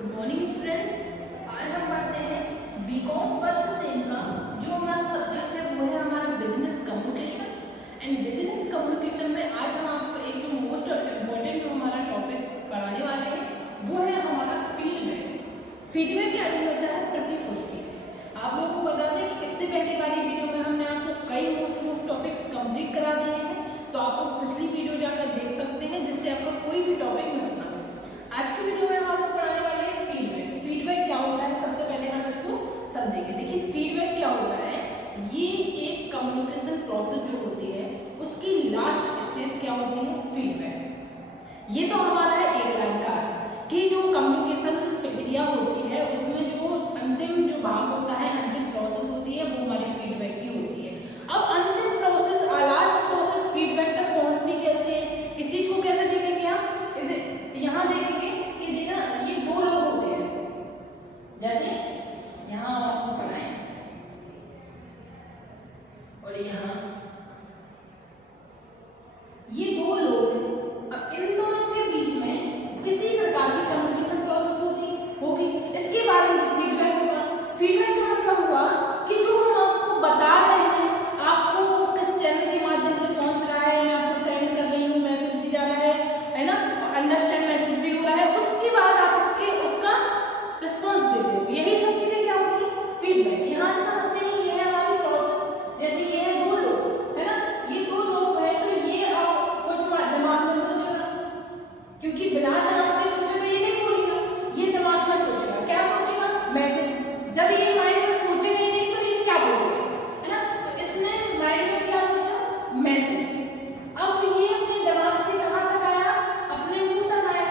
Good morning students. आज हम पढ़ते हैं बीकॉम फर्स्ट सेम का जो हमारा सब्जेक्ट है वो है हमारा business communication. And business communication में आज हम आपको एक जो मोस्ट इम्पोर्टेंट जो हमारा टॉपिक पढ़ाने वाले हैं वो है हमारा फीडबैक। फीडबैक क्या होता है? प्रतिपुष्टि। आप लोगों को बता दें कि इससे पहले वाली वीडियो में हमने आपको कई मोस्ट टॉपिक्स कंप्लीट करा दिए हैं, तो आप लोग पिछली वीडियो जाकर देख सकते हैं जिससे आपका कोई भी टॉपिक मिस ना हो। आज की वीडियो में हम आपको पढ़ाने वाले हैं फीडबैक। फीडबैक क्या होता है सबसे पहले हम इसको समझेंगे। देखिए फीडबैक क्या होता है, ये एक कम्युनिकेशन प्रोसेस जो होती है उसकी लास्ट स्टेज क्या होती है? फीडबैक। ये तो हमारा है एक लाइन का कि जो कम्युनिकेशन प्रक्रिया होती है उसमें जो अंतिम जो भाग होता है, अंतिम प्रोसेस होती है वो हमारी फीडबैक की होती है। अब अंतिम प्रोसेस लास्ट प्रोसेस फीडबैक तक पहुंचनी कैसे है, इस चीज को कैसे देखेंगे आप? यहाँ देखेंगे कि देखना ये दो लोग होते हैं, जैसे यहाँ आपको पढ़ाएं और यहाँ ये दो लोग हैं। अब इन दोनों के बीच में किसी प्रकार की कम्युनिकेशन प्रोसेस होगी, इसके बारे में फीडबैक होगा। फीडबैक का मतलब हुआ कि जो हम आपको बता रहे हैं, आपको किस चैनल के माध्यम से पहुंच रहा है, आपको सेंड कर रही हूँ, मैसेज भी जा रहा है ना, अंडरस्टैंड मैसेज भी हो रहा है, उसके बाद आप उसका रिस्पॉन्स देते हो। यही सब चीजें क्या होती है? फीडबैक। यहाँ से समझते हैं ये है हमारी प्रोसेस। जैसे ये है दो लोग, है ना, ये दो लोग हैं तो ये आप कुछ दिमाग में सोचेगा, क्योंकि बिना दिमाग के सोचे तो ये नहीं बोलेगा, ये दिमाग में सोचेगा। क्या सोचेगा? मैसेज। जब ये माइंड में सोचेगा ही नहीं तो ये क्या बोलेगा, है ना? तो इसने माइंड में क्या सोचा? मैसेज। अब ये अपने दिमाग से कहाँ तक आया? अपने मुंह तक आया।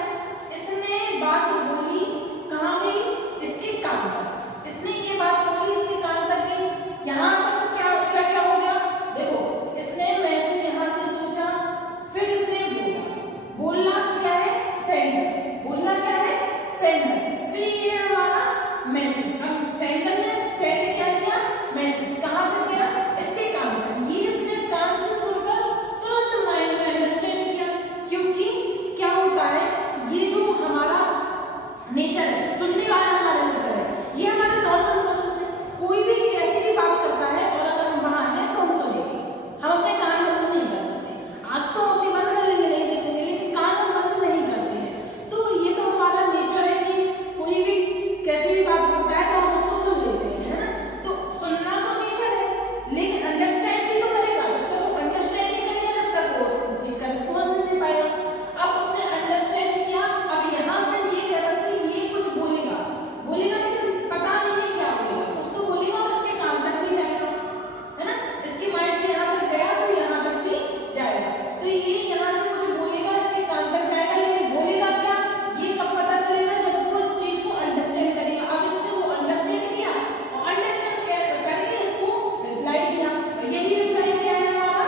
इसने बात बोली, कहाँ गई? इसके कान तक। इसने ये बात बोली, इसके कान तक गई। यहाँ तक क्या क्या क्या हो गया? देखो, इसने मैसेज यहाँ से सोचा, फिर इसने बोलना क्या है? सेंडर। बोलना क्या है? सेंडर। फिर ये हमारा मैसेज। अब सेंडर ने सेंड क्या किया? मैसेज। कहाँ तक गया? इसके कान तक। ये इसने कान से सुनकर तुरंत माइंड में अंडरस्टैंड किया, क्योंकि क्या होता है, ये जो हमारा नेचर है, सुनने वाला हमारा नेचर है, ये हमारा नॉर्मल प्रोसेस है। कोई भी कैसे भी बात करता है और अगर हम वहां हैं तो हम सुनेंगे, हम अपने कान बंद नहीं कर सकते। आंख तो अपनी बंद कर लेंगे, नहीं देखेंगे, लेकिन कान हम बंद नहीं करते हैं। तो ये तो हमारा नेचर है कि कोई भी कैसी भी बात बोलता है तो हम उसको सुन लेते हैं, है ना? तो सुनना तो नेचर है, लेकिन अंडरस्टैंड भी तो करेगा। जब तक वो अंडरस्टैंड नहीं करेगा तब तक वो उस चीज का रिस्पॉन्स नहीं दे पाएगा। अब उसने अंडरस्टैंड किया, अब यहाँ से ये कह सकते हैं ये कुछ बोलेगा लेकिन पता नहीं है क्या बोलेगा, कुछ तो बोलेगा और इसके कान तक भी जाएगा, है ना? इसके माइंड से यहाँ तक गया तो यहाँ तक भी जाएगा। तो ये यहाँ से कुछ बोलेगा, इसके कान तक जाएगा, लेकिन बोलेगा क्या ये कब पता चलेगा? जब वो इस चीज को अंडरस्टैंड करेगा। अब इसने वो अंडरस्टैंड किया और अंडरस्टैंड करके इसको रिप्लाई दिया, और यही रिप्लाई क्या है? हमारा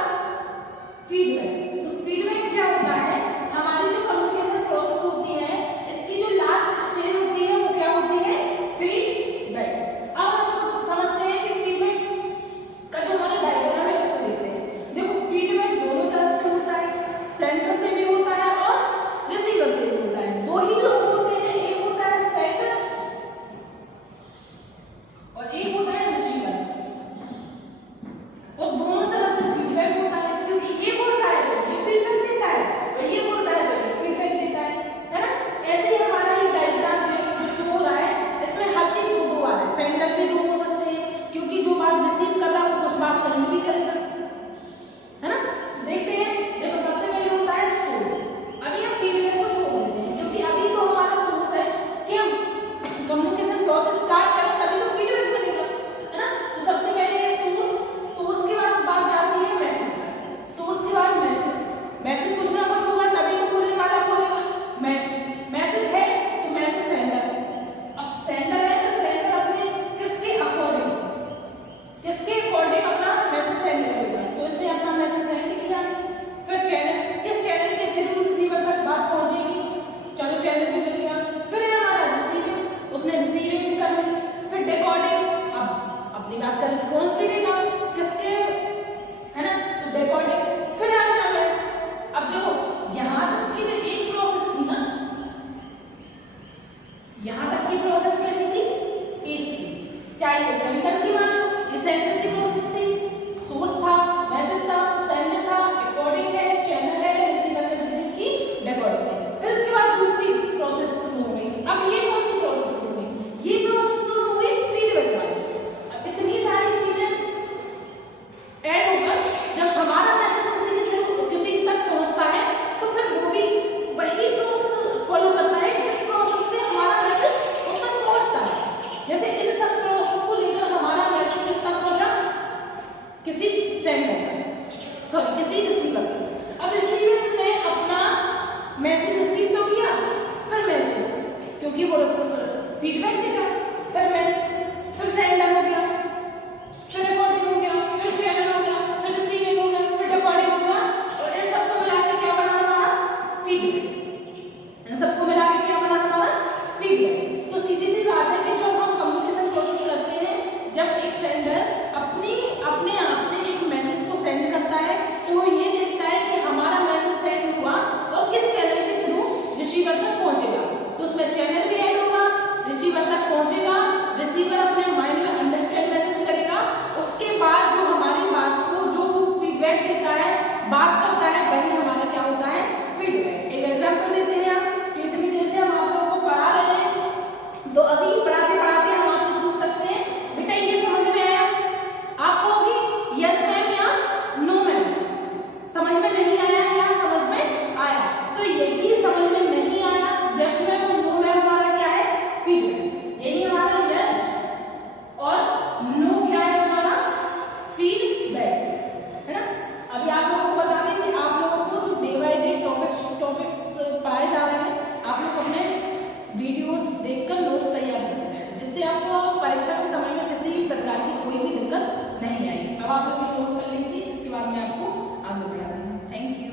फीडबैक। तो फीडबैक क्या होता है? हमारी जो कम्युनिकेशन प्रोसेस होती है इसकी जो लास्ट स्टेज होती है वो क्या होती है? फीडबैक। अब हम इसको समझते हैं कि फीडबैक का जो हमारा डायग्राम है उसको देखते हैं। देखो फीडबैक दोनों तरफ से होता है, सेंटर से भी होता है और रिसीवर से भी होता है। दो ही लोग होते हैं, एक होता है सेंटर और एक होता है रिसीवर, और दोनों तरफ से फीडबैक होता है, क्योंकि ये बोलता है तो वीडियोस देखकर नोट्स तैयार करते हैं, जिससे आपको परीक्षा के समय में किसी भी प्रकार की कोई भी दिक्कत नहीं आई। अब आप लोग ये नोट कर लीजिए, इसके बाद मैं आपको आगे बढ़ाती हूँ। Thank you.